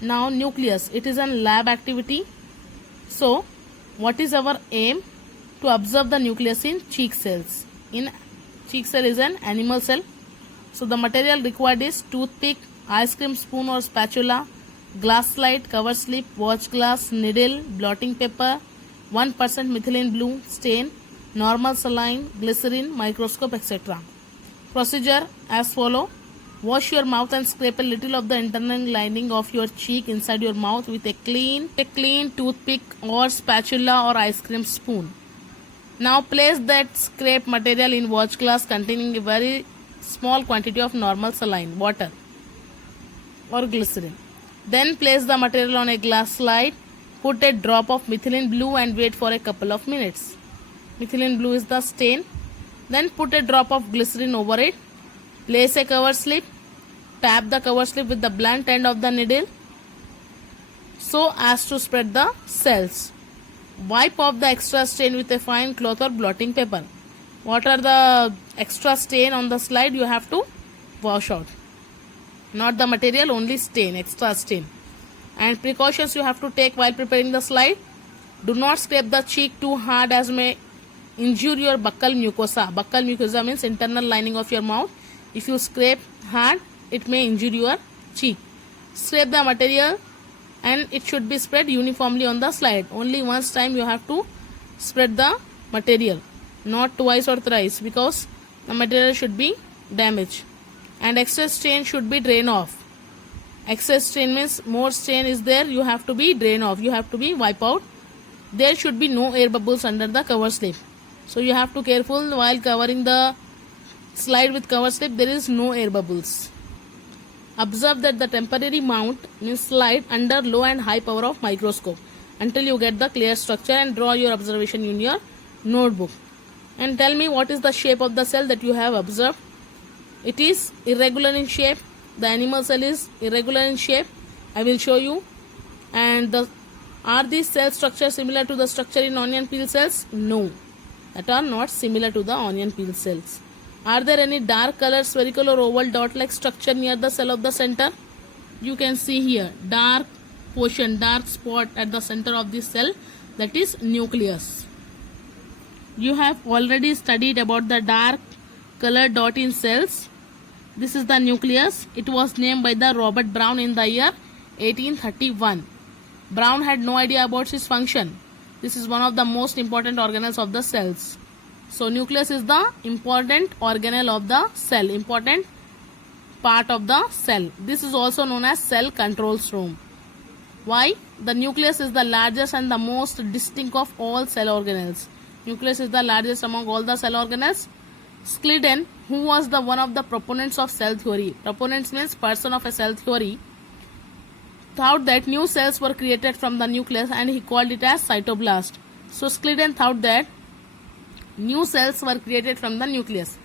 Now nucleus, it is an lab activity. So what is our aim? To observe the nucleus in cheek cells. In cheek cell is an animal cell. So the material required is toothpick, ice cream spoon or spatula, glass slide, cover slip, watch glass, needle, blotting paper, 1% methylene blue, stain, normal saline, glycerin, microscope, etc. Procedure as follow. Wash your mouth and scrape a little of the internal lining of your cheek inside your mouth with a clean toothpick or spatula or ice cream spoon. Now place that scrape material in watch glass containing a very small quantity of normal saline, water or glycerin. Then place the material on a glass slide. Put a drop of methylene blue and wait for a couple of minutes. Methylene blue is the stain. Then put a drop of glycerin over it. Place a cover slip. Tap the cover slip with the blunt end of the needle so as to spread the cells. Wipe off the extra stain with a fine cloth or blotting paper. What are the extra stain on the slide? You have to wash out. Not the material, only stain, extra stain. And precautions you have to take while preparing the slide. Do not scrape the cheek too hard as may injure your buccal mucosa. Buccal mucosa means internal lining of your mouth. If you scrape hard, it may injure your cheek. Scrape the material and it should be spread uniformly on the slide. Only once time you have to spread the material, not twice or thrice, because the material should be damaged. And excess stain should be drained off. Excess stain means more stain is there, you have to be drain off, you have to be wipe out. There should be no air bubbles under the cover slip. So you have to careful while covering the slide with cover slip, there is no air bubbles. Observe that the temporary mount means slide under low and high power of microscope until you get the clear structure, and draw your observation in your notebook. And tell me what is the shape of the cell that you have observed. It is irregular in shape. The animal cell is irregular in shape. I will show you. And are these cell structures similar to the structure in onion peel cells? No, that are not similar to the onion peel cells. Are there any dark color spherical or oval dot like structure near the cell of the center? You can see here dark portion, dark spot at the center of this cell, that is nucleus. You have already studied about the dark color dot in cells. This is the nucleus. It was named by the Robert Brown in the year 1831. Brown had no idea about its function. This is one of the most important organelles of the cells. So nucleus is the important organelle of the cell, important part of the cell. This is also known as cell control room. Why? The nucleus is the largest and the most distinct of all cell organelles. Nucleus is the largest among all the cell organelles. Schleiden, who was the one of the proponents of cell theory, proponents means person of a cell theory, thought that new cells were created from the nucleus and he called it as cytoblast. So Schleiden thought that new cells were created from the nucleus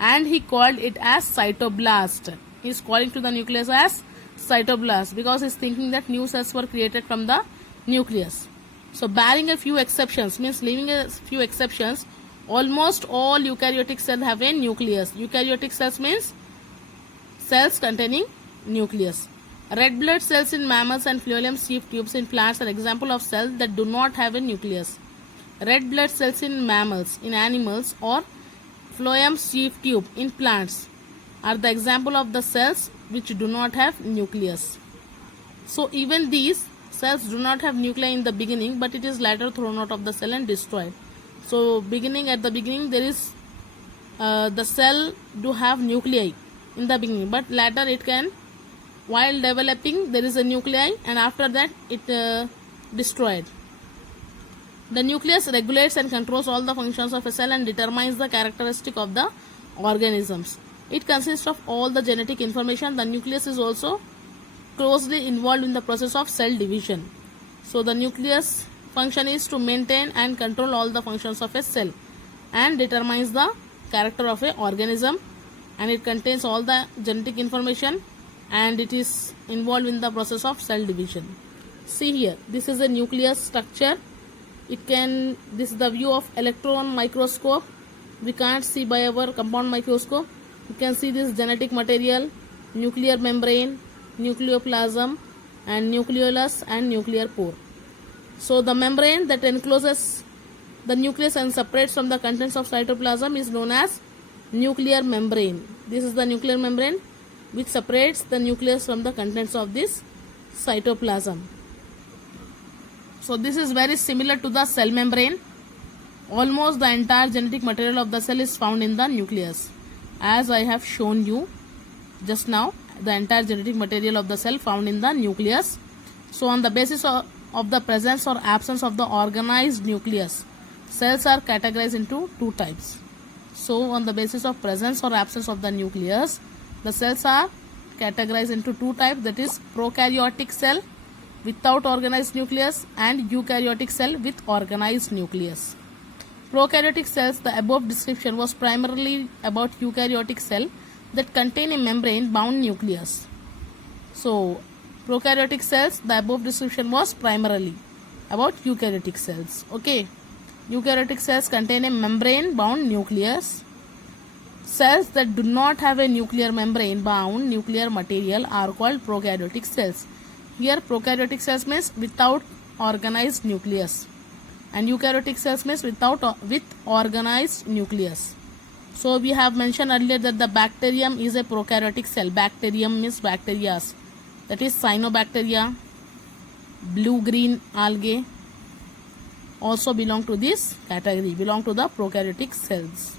and he called it as cytoblast. He is calling to the nucleus as cytoblast because he is thinking that new cells were created from the nucleus. So barring a few exceptions, means leaving a few exceptions, almost all eukaryotic cells have a nucleus. Eukaryotic cells means cells containing nucleus. Red blood cells in mammals and phloem sheath tubes in plants are example of cells that do not have a nucleus. Red blood cells in mammals, in animals, or phloem sheath tube in plants are the example of the cells which do not have nucleus. So even these cells do not have nuclei in the beginning, but it is later thrown out of the cell and destroyed. So at the beginning there is the cell do have nuclei in the beginning, but later it can, while developing there is a nuclei and after that it destroyed. The nucleus regulates and controls all the functions of a cell and determines the characteristic of the organisms. It consists of all the genetic information. The nucleus is also closely involved in the process of cell division. So the nucleus function is to maintain and control all the functions of a cell and determines the character of an organism, and it contains all the genetic information and it is involved in the process of cell division. See here, this is a nucleus structure. This is the view of electron microscope. We can't see by our compound microscope. You can see this genetic material, nuclear membrane, nucleoplasm, and nucleolus and nuclear pore. So the membrane that encloses the nucleus and separates from the contents of cytoplasm is known as nuclear membrane. This is the nuclear membrane which separates the nucleus from the contents of this cytoplasm. So this is very similar to the cell membrane. Almost the entire genetic material of the cell is found in the nucleus. As I have shown you just now, the entire genetic material of the cell found in the nucleus. So on the basis of the presence or absence of the organized nucleus, cells are categorized into two types. So on the basis of presence or absence of the nucleus, the cells are categorized into two types, that is prokaryotic cell without organized nucleus and eukaryotic cell with organized nucleus. Prokaryotic cells, the above description was primarily about eukaryotic cell that contain a membrane bound nucleus. So prokaryotic cells, the above description was primarily about eukaryotic cells. Okay, eukaryotic cells contain a membrane bound nucleus. Cells that do not have a nuclear membrane bound nuclear material are called prokaryotic cells. Here prokaryotic cells means without organized nucleus and eukaryotic cells means with organized nucleus. So we have mentioned earlier that the bacterium is a prokaryotic cell. Bacterium means bacteria, that is cyanobacteria, blue-green algae also belong to this category, belong to the prokaryotic cells.